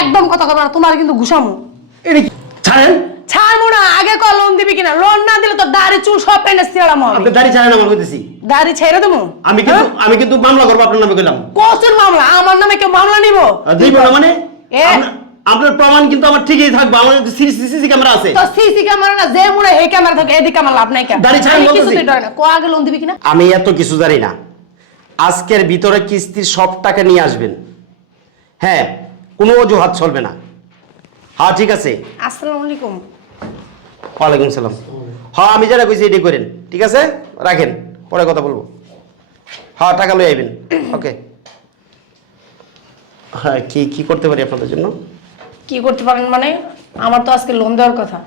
একদম কথা কবা না, তোমার কিন্তু ঘুষামু। এটা কি ছাড়েন? ছাড়মু না, আগে কল লোন দিবি কিনা। লোন না দিলে তো দাড়ি চুল সব পেনে ছিড়ামু আমি। আপনি দাড়ি ছাড়েন আমার কইতেছি। দাড়ি ছেড়ে দেবো? আমি কিন্তু মামলা করব আপনার নামে কইলাম। কোচের মামলা? আমার নামে কেউ মামলা নিব? দিব না মানে আপনার প্রমাণ কিন্তু আমার ঠিকই থাকবে। আমার সিসি ক্যামেরা আছে। তো সিসি ক্যামেরা না, যে মুড়ে এই ক্যামেরা থাকে এদিকে আমার লাভ নাই কেন? দাড়ি ছাড়েন বলতেছি। কিছু ডরে না, কো আগে লোন দিবি কিনা? আমি এত কিছু জানি না। আজকের ভিতরে কিস্তির সব টাকা নিয়ে আসবেন। হ্যাঁ, কোনো অজুহাত চলবে না। হ্যাঁ ঠিক আছে। আসসালামু আলাইকুম। ওয়ালাইকুম সালাম। হ্যাঁ আমি যারা কইছি এটাই করেন, ঠিক আছে? রাখেন, পরে কথা বলবো। হ্যাঁ টাকা লই আইবেন। ওকে। হ্যাঁ কি কি করতে পারি আপনাদের জন্য? কি করতে পারেন মানে? আমার তো আজকে লোন দেওয়ার কথা।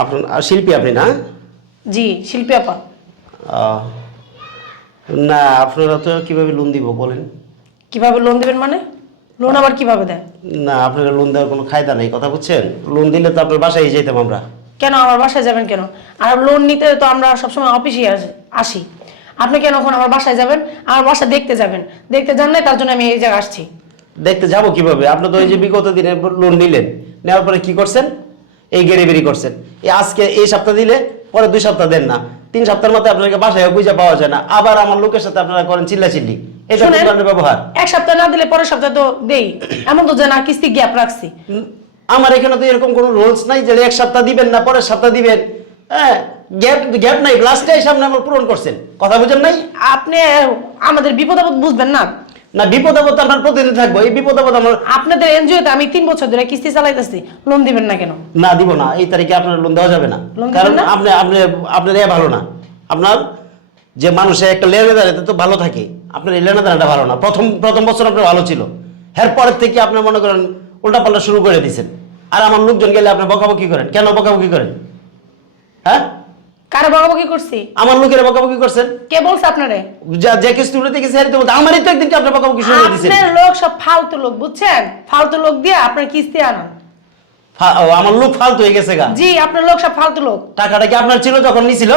আপনার শিল্পী আপনি না? জি, শিল্পী আপা। না আপনারা তো কিভাবে লোন দিব বলেন? কিভাবে লোন দিবেন মানে? লোন আবার কিভাবে দেয়? না আপনারা লোন দেওয়ার কোনো কায়দা নেই, কথা বুঝছেন? লোন দিলে তো আপনার বাসায় যেতাম আমরা। কেন আমার বাসায় যাবেন কেন? আর লোন নিতে তো আমরা সবসময় অফিসে আসি। আপনি কেন এখন আমার বাসায় যাবেন? আমার বাসা দেখতে যাবেন। দেখতে যান না, তার জন্য আমি এই জায়গায় আসছি। দেখতে যাব কিভাবে? আপনি তো এই যে বিগত দিনে লোন নিলেন, নেওয়ার পরে কি করছেন? এই গেড়িবেড়ি করছেন। এই আজকে এই সপ্তাহ দিলে পরে 2 সপ্তাহ দেন না, 3 সপ্তাহের মধ্যে আপনাকে বাসায় খুঁজে পাওয়া যায় না। আবার আমার লোকের সাথে আপনারা করেন চিল্লাচিল্লি। এটা কোন ধরনের ব্যবহার? এক সপ্তাহ না দিলে পরের সপ্তাহে তো দেই, এমন তো যে না কিস্তি গ্যাপ রাখছি। আমার এখানে তো এরকম কোনো রুলস নাই যে 1 সপ্তাহ দিবেন না পরের সপ্তাহ দিবেন। হ্যাঁ, গ্যাপ নাই। লাস্টে সামনে আমরা পূরণ করছেন, কথা বুঝেন নাই? আপনি আমাদের বিপদ আপদ বুঝবেন না। না বিপদ আপদ আমরা প্রতিদিন থাকবো। এই বিপদ আপদ আমরা আপনাদের এনজিওতে আমি 3 বছর ধরে কিস্তি চালাইতেছি, লোন দিবেন না কেন? না দিব না। এই তারিখে আপনার লোন দেওয়া যাবে না, কারণ আপনি আপনি আপনার এ ভালো না। আপনার যে মানুষের একটা লেনদেন তো ভালো থাকে, আপনার এই লেনদেনটা ভালো না। প্রথম বছর আপনার ভালো ছিল, এর পরের থেকে আপনি মনে করেন উল্টাপাল্টা শুরু করে দিয়েছেন। আর আমার লোকজন গেলে আপনি বকাবকি করেন। কেন বকাবকি করেন? হ্যাঁ, কারে বকাবকি করছি? আমার লোকেরা বকাবকি করছেন। কে বলছে আপনারে? যে কিস্তিগুলো দেখেছি আর তো আমারই তো একদিন আপনি বকাবকি শুরু করে দিয়েছেন। আপনার লোক সব ফালতু লোক, বুঝছেন? ফালতু লোক দিয়ে আপনার কিস্তি আনান। আমার লোক ফালতু হয়ে গেছে গা। জি, আপনার লোক সব ফালতু লোক। টাকাটা কি আপনার ছিল যখন নিছিল?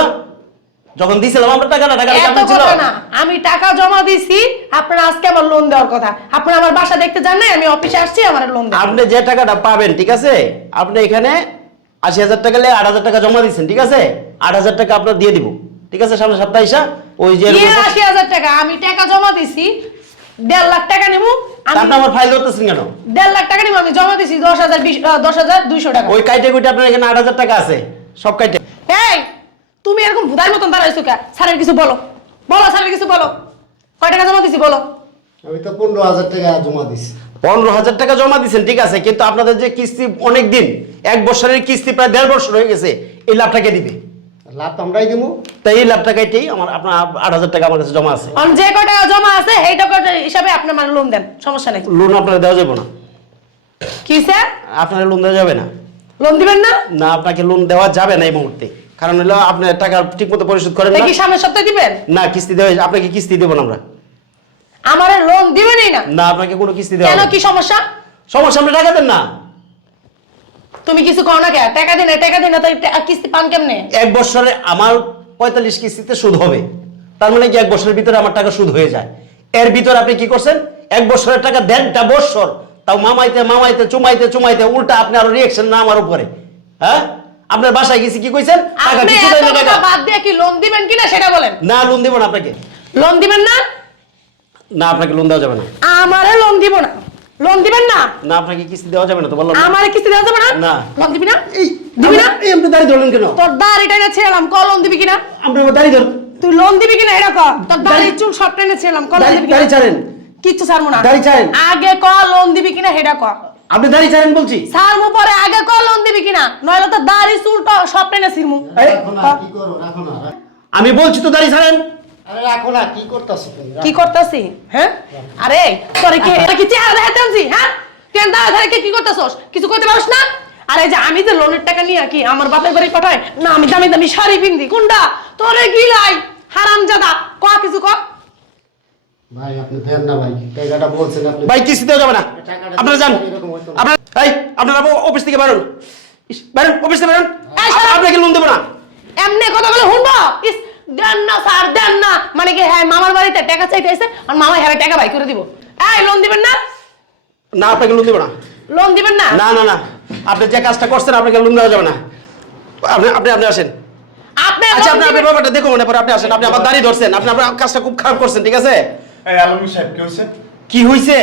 যখন দিছিলাম আমরা টাকাটা এত কথা না, আমি টাকা জমা দিছি। আপনারা আজকে আমার লোন দেওয়ার কথা। আপনারা আমার বাসা দেখতে যান না, আমি অফিসে আসছি, আমার লোন দেন। আপনি যে টাকাটা পাবেন, ঠিক আছে? আপনি এখানে 80,000 টাকা লে 8,000 টাকা জমা দিচ্ছেন, ঠিক আছে? 8,000 টাকা আপনার দিয়ে দিব, ঠিক আছে? সামনে সপ্তাহে এসে ওই যে 80,000 টাকা আমি টাকা জমা দিছি। 1.5 লাখ টাকা নেব আপনি। আমার ফাইল ধরতেছেন কেন? 1.5 লাখ টাকা নেব আমি, জমা দিছি 10,200 টাকা। ওই কাইটে কইটে আপনার এখানে 8,000 টাকা আছে, সব কাইটে। এই তুমি এরকম ভুদার মতন দাঁড়াইছো কে? স্যারের কিছু বলো, বলো স্যারের কিছু বলো। কয় টাকা জমা দিছি বলো? আমি তো 15,000 টাকা জমা দিছি। 15,000 টাকা জমা দিচ্ছেন, ঠিক আছে? কিন্তু আপনাদের যে কিস্তি অনেক দিন, 1 বছরের কিস্তি প্রায় 1.5 বছর হয়ে গেছে। এই লাভ টাকা দিবে? লাভ আমরাই দিব। তাই এই লাভ টাকাইতেই আপনার 8,000 টাকা আমার কাছে জমা আছে। যে কয় টাকা জমা আছে এই টাকা হিসাবে আপনি আমার লোন দেন, সমস্যা নাই। লোন আপনারা দেওয়া যাবে না। কি স্যার? আপনার লোন দেওয়া যাবে না। লোন দিবেন না? না, আপনাকে লোন দেওয়া যাবে না এই মুহূর্তে। কারণ হলো আপনি টাকা ঠিকমতো পরিশোধ করেন না। কি সামনের সপ্তাহে দিবেন? না, কিস্তি দেওয়া আপনাকে কিস্তি দেব না আমরা। আমারে লোন দিবেনই না? না, আপনাকে কোনো কিস্তি দেওয়া কেন, হবে না। কি সমস্যা? সমস্যা আপনি টাকা দেন না। তুমি কিছু কও না কে? টাকা দিন না, তাই কিস্তি পান কেমনে? 1 বছরে আমার 45 কিস্তিতে সুদ হবে। তার মানে কি 1 বছরের ভিতরে আমার টাকা সুদ হয়ে যায়। এর ভিতরে আপনি কি করছেন? 1 বছরের টাকা 1.5 বছর তাও মামাইতে চুমাইতে উল্টা আপনি আরো রিঅ্যাকশন না আমার উপরে। হ্যাঁ, আপনার বাসায় গেছি কি কইছেন? টাকা আপনি কিছু এত দেন না। টাকা টাকা বাদ দিয়ে কি লোন দিবেন কিনা সেটা বলেন। না, লোন দেব না আপনাকে। লোন দিবেন না? না, আপনাকে লোন দেওয়া যাবে না। আমারে লোন দিব না। লোন দিবেন না? না, আপনাকে কিস্তি দেওয়া যাবে না তো বললাম। আমারে কিস্তি দেওয়া যাবে না? না। লোন দিবি না? এই দিবি না? এই আপনি দাঁড়িয়ে ধরলেন কেন? তোর দাড়িটা না ছিলাম, ক লোন দিবি কিনা? আপনি আমার দাঁড়িয়ে ধর। তুই লোন দিবি কিনা এটা ক। তোর দাড়ি চুল সব টেনে ছিলাম, ক লোন দিবি কিনা? দাঁড়িয়ে ছাড়েন। কিচ্ছু ছাড়মু না। দাড়ি ছাড়েন। আগে ক লোন দিবি কিনা সেটা ক। আপনি দাঁড়িয়ে ছাড়েন বলছি। ছাড়মু পরে, আগে ক লোন দিবি কিনা, নইলে তো দাড়ি চুলটা সব টেনে ছিড়মু। রাখো না, কি করো? রাখো না। আমি বলছি তো দাঁড়িয়ে ছাড়েন। আরে রাখো না, কি করতেছো তুমি? কি করতাছি? হ্যাঁ, আরে তোরে কি চেহারা দেখাতে আনছি? হ্যাঁ, কেন দাঁড়া কি করতেছস? কিছু কইতে পারছ না? আরে যে আমি যে লোনের টাকা নিয়ে কি আমার বাপের বাড়ি পাঠায় না? আমি দামি দামি শাড়ি পিন্দি, কোনটা তোরে গিলাই হারামজাদা? ক কিছু ক। ভাই আপনি দেন না ভাই, টাকাটা বলছেন আপনি। ভাই কিস্তি দেওয়া যাবে না। টাকাটা আপনারা যান। এরকম হইতো না। আপনারা অফিস থেকে বেরোন। বেরোন, অফিস থেকে বেরোন। এই শালা- আপনাকে লোন দেবো না। এমনি কথা বলে শুনবো? ইস, দেন না স্যার, দেন না মানে কি? হ্যাঁ, মামার বাড়িতে টাকা চাইতে এসে আর মামা হ্যাঁ টাকা বাই করে দিব। এই লোন দিবেন না? না, আপনাকে লোন দেবো না। লোন দিবেন না? না না না, আপনি যে কাজটা করছেন আপনাকে লোন দেওয়া যাবে না। আপনি আপনি আপনি আসেন। আপনি আচ্ছা, লোন আপনি আপনি দিবেন- ব্যাপারটা দেখুন, মনে পরে আপনি আসেন। আপনি আমার দাড়ি ধরছেন, আপনি আপনার কাজটা খুব খারাপ করছেন, ঠিক আছে? এই আলমগীর সাহেব, কি হয়েছে? কি হয়েছে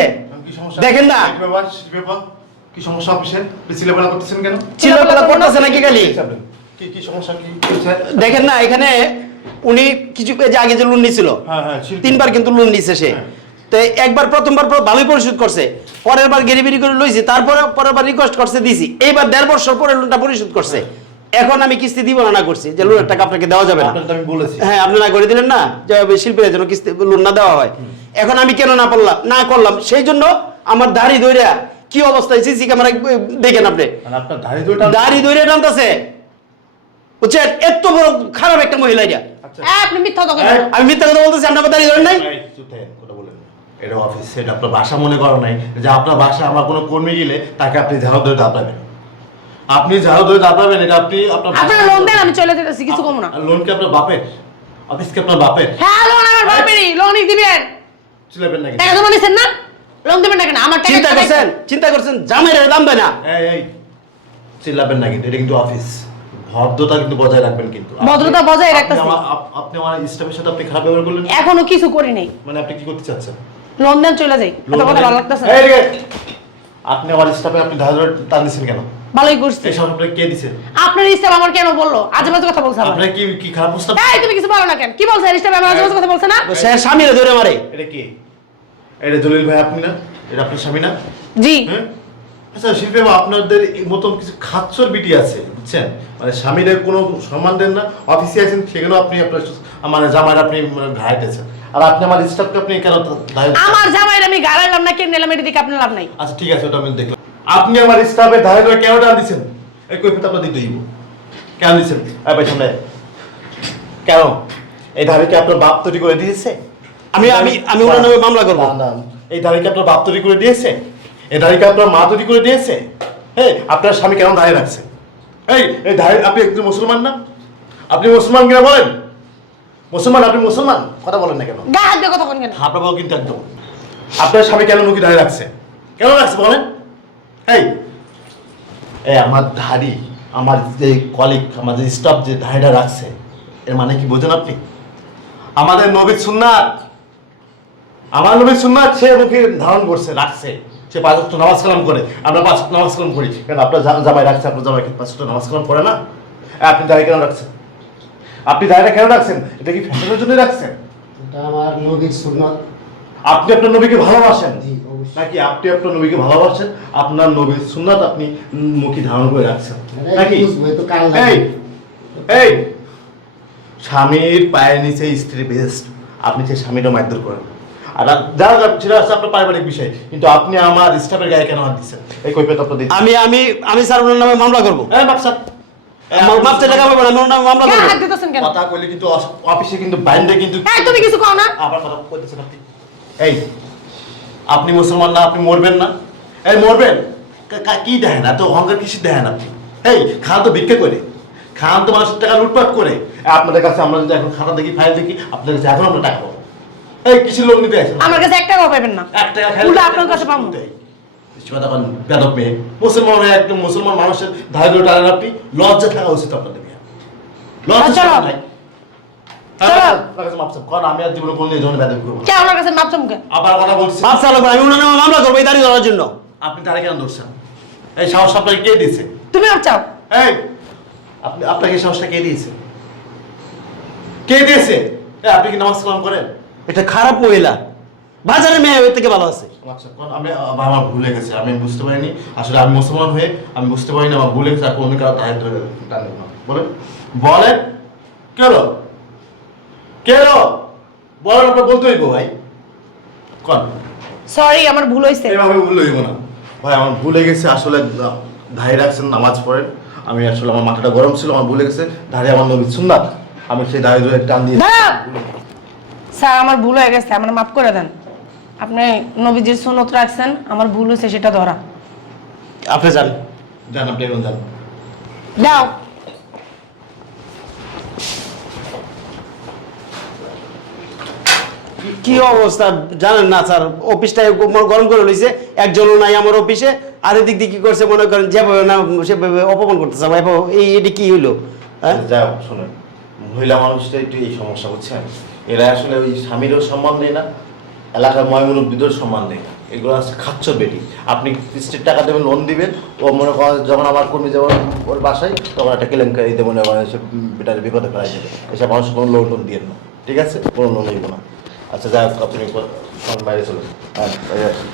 কি সমস্যা? দেখেন না। কি ব্যাপার? কি ব্যাপার? কি সমস্যা অফিসে? আপনি চিল্লাপাল্লা করতেছেন কেন? চিল্লাপাল্লা করতেছে নাকি খালি? কি কি সমস্যা, কি হয়েছে? দেখেন না, এখানে উনি কিছু এই যে আগে যে লোন নিয়েছিল, হ্যাঁ, হ্যাঁ, শিল্পী। 3 বার কিন্তু লোন নিছে সে। হ্যাঁ। তো একবার প্রথমবার ভালোই পরিশোধ করছে, পরের বার গেরিবেরি করে লইছি, তারপরে পরের বার রিকোয়েস্ট করছে দিছি, এইবার 1.5 বছর পরে লোনটা পরিশোধ করছে। এখন আমি কিস্তি দিব না করছি যে লোনের টাকা আপনাকে দেওয়া যাবে না। আপনাকে তো আমি বলেছি। হ্যাঁ, আপনি না করে দিলেন না যে শিল্পীরা যেন কিস্তি লোন না দেওয়া হয়। এখন আমি কেন না করলাম, সেই জন্য আমার দাড়ি ধইরা কি অবস্থায় সিসি ক্যামেরা দেখেন আপনি, মানে আপনার ধারে দুইটা দাড়ি ধরে টানতেছে, বুঝছেন? এত বড় খারাপ একটা মহিলা এটা। আচ্ছা। আপনি মিথ্যা কথা এই, বলেন। আমি মিথ্যা কথা বলতেছি, আপনি আমার দাড়ি ধরেন নাই? এই, চুপ থাকেন, কথা বলেন না। এটা অফিস, সেটা আপনার বাসা মনে করো নাই যে আপনার বাসা আমার কোনো কর্মী গেলে তাকে আপনি ঝাড়ু ধরে দাবড়াবেন। আপনি ঝাড়ু ধরে দাবড়াবেন, এটা আপনি আপনার আপনারা লোন দেন, আমি চলে যেতেছি, কিছু কম না। আর লোন কি আপনার বাপের? অফিস কি আপনার বাপের? হ্যাঁ, লোন আমার বাপেরই, লোনই দিবেন। চিল্লাবেন নাকি? টাকা জমা নিছেন না? লোন দিবেন না কেন? আমার টাকা চিন্তা করছেন জামাইয়ের দাম দেয় না। এই চিল্লাবেন না কিন্তু, এটা কিন্তু অফিস, ভদ্রতা কিন্তু বজায় রাখবেন কিন্তু। ভদ্রতা বজায় আপনি রাখতেছি। আপনি আমার স্টাফের সাথে আপনি খারাপ ব্যবহার করলেন। এখনো কিছু করি নাই। মানে আপনি কি করতে চাচ্ছেন? লোন দেন, চলে যাই। এত কথা ভালো লাগতেছে না। এই রে, আপনি আমার স্টাফে আপনি ধার ধরে টান দিচ্ছেন কেন? ভালোই করছি। এই সব আপনাকে কে দিছে? আপনার ইস্তাব আমার কেন বললো? আজে বাজে কথা বলছে আমার। আপনার কি কি খারাপ প্রস্তাব? এই, তুমি কিছু বলো না কেন? কি বলছে ইস্তাব? আমার আজে বাজে কথা বলছে না? সে স্বামীরে ধরে মারে। এটা কি? এটা জলিল ভাই আপনি না? এটা আপনার স্বামী না? জি। হ্যাঁ? আচ্ছা শিল্পী বাবু, আপনাদের এই মতন কিছু খাচ্চর বিটি আছে, বুঝছেন? মানে স্বামীদের কোনো সম্মান দেন না, অফিসে আছেন সেখানেও আপনি আপনার মানে জামাইয়ের আপনি ঘাইতেছেন, আর আপনি আমার স্টাফকে আপনি কেন আমার জামাইয়ের আমি গাড়াইলাম না, কেন নিলাম, এটা দিকে আপনার লাভ নাই। আচ্ছা ঠিক আছে, ওটা আমি দেখলাম। আপনি আমার স্টাফের ধারে ধরে কেন টান দিচ্ছেন? এই কৈফিয়ত আপনার দিতে হইব। কেন দিচ্ছেন? ভাই সামনে কেন? এই ধারে কি আপনার বাপ তৈরি করে দিয়েছে? আমি ওনার নামে মামলা করব। না, এই ধারে কি আপনার বাপ তৈরি করে দিয়েছে? এই ধারে কি আপনার মা তৈরি করে দিয়েছে? হ্যাঁ, আপনার স্বামী কেমন ধারে রাখছে? এই ধারে আপনি একজন মুসলমান না? আপনি মুসলমান কিনা বলেন? মুসলমান, আপনি মুসলমান, কথা বলেন না কেন? গা হাত দিয়ে কথা কোন কেন? আপনার বাবু কিন্তু একদম, আপনার স্বামী কেন মুখে ধারে রাখছে? কেন রাখছে বলেন? এই আমার ধারি, আমার যে কলিগ, আমার যে স্টাফ যে ধারিটা রাখছে, এর মানে কি বোঝেন আপনি? আমাদের নবীর সুন্নাত, আমার নবীর সুন্নাত সে মুখে ধারণ করছে, রাখছে। সে 5 ওয়াক্ত নামাজ কালাম করে, আমরা 5 ওয়াক্ত নামাজ কালাম করি। কেন আপনার জামাই রাখছে? আপনার জামাই কি 5 ওয়াক্ত নামাজ কালাম করে না? আপনি দাঁড়িয়ে কেন রাখছেন? আপনি দাঁড়িয়ে কেন রাখছেন? এটা কি ফ্যাশনের জন্য রাখছেন? এটা আমার নবীর সুন্নাত। আপনি আপনার নবীকে ভালোবাসেন জি, অবশ্যই। নাকি আপনি আপনার নবীকে ভালোবাসেন, আপনার নবীর সুন্নাত আপনি মুখে ধারণ করে রাখছেন নাকি? বুঝবে তো কাল এই এই স্বামীর পায়ের নিচে স্ত্রী বেস্ট, আপনি সেই স্বামীটা মারধর করেন। আর যারা সেটা হচ্ছে আপনার পারিবারিক বিষয়, কিন্তু আপনি আমার স্টাফের গায়ে কেন হাত দিচ্ছেন? এই কৈফিয়ত আপনার দিচ্ছেন। আমি স্যার ওনার নামে মামলা করব। বাপসা মাপ চাইলে টাকা পাবো না, আমি ওনার নামে মামলা গা করব। হাত দিতেছেন কেন? কথা কইলে কিন্তু অফিসে কিন্তু বাইন্ডে কিন্তু এই, তুমি কিছু কও না? আবার কথা কইতেছেন আপনি। এই আপনি মুসলমান না? আপনি মরবেন না? এই মরবেন? কি দেখেন? এত অহংকার কিসের দেখেন আপনি? এই খান তো ভিক্ষা করে, খান তো মানুষের টাকা লুটপাট করে। আপনাদের কাছে আমরা যদি এখন খাতা দেখি, ফাইল দেখি, আপনাদের কাছে এখন আমরা টাকা পাবো। এই কিসের লোন নিতে আসেন? আমার কাছে 1 টাকাও পাবেন না। 1 টাকা খাইলে উল্টো আপনার কাছে পাবো। বেদব মেয়ে, মুসলমান হয়ে একদম মুসলমান মানুষের ধারে ধরে টানেন আপনি। লজ্জা থাকা উচিত আপনাদের। লজ্জা চলো। নাই। চলো। আপনার কাছে মাপ চান। কারণ আমি আর জীবনে কোনদিন এই ধরনের বেদবি করবো না। কে আমার কাছে মাপ চমকে? আবার কথা বলছি, মাপ চাইলে আমি ওনার নামে মামলা করবো এই দাড়ি ধরার জন্য। আপনি তারে কেন ধরছেন? এই সাহস আপনাকে কে দিয়েছে? তুমি আর চাও? এই আপনাকে এই সাহসটা কে দিয়েছে? কে দিয়েছে? এই আপনি কি নামাজ কালাম করেন? এটা খারাপ মহিলা, বাজারে মেয়ে এর থেকে ভালো আছে। আচ্ছা, কোন আমার ভুলে গেছে, আমি বুঝতে পারিনি। আসলে আমি মুসলমান হয়ে আমি বুঝতে পারিনি, আমার ভুলে গেছে। আর কোনো কারো দায় ধরে টানবেন না। বলেন বলেন কেন? কেন বলেন? আপনার বলতে হইব ভাই। কোন সরি, আমার ভুল হইছে। এভাবে ভুল হইব না ভাই, আমার ভুলে গেছে। আসলে ধারে রাখছেন, নামাজ পড়েন। আমি আসলে আমার মাথাটা গরম ছিল, আমার ভুলে গেছে। ধারে আমার নবী সুন্নাত, আমি সেই ধারে ধরে টান দিয়ে দাঁড়াও। স্যার, আমার ভুল হয়ে গেছে, আমার মাফ করে দেন। আপনি নবীজির সুন্নত রাখছেন, আমার ভুল হয়েছে সেটা ধরা। আপনি যান। জান, আপনি এখন যান। যাও। কি কি অবস্থা জানেন না স্যার, অফিসটা গরম করে লইছে, একজনও নাই আমার অফিসে, আর এদিক দিয়ে কি করছে মনে করেন যেভাবে না সেভাবে অপমান করতেছে ভাই, এটি কি হইলো? হ্যাঁ যাই হোক শোনেন, মহিলা মানুষটা একটু এই সমস্যা বুঝছেন, এরা আসলে ওই স্বামীরও সম্মান নেই না, এলাকার ময়মুরব্বীদেরও সম্মান নেই না, এগুলো আছে খাচ্ছ বেটি। আপনি কিস্তির টাকা দেবেন, লোন দিবেন, ও মনে করেন যখন আমার কর্মী যাবেন ওর বাসায় তখন একটা কেলেঙ্কারি দিতে মনে করেন এসে বেটার বিপদে ফেলাই দেবে, এসব মানুষ কোনো লোন টোন দিয়ে না, ঠিক আছে, কোনো লোন নিব না। আচ্ছা যাই হোক, আপনি বাইরে চলুন। হ্যাঁ বাইরে আসুন।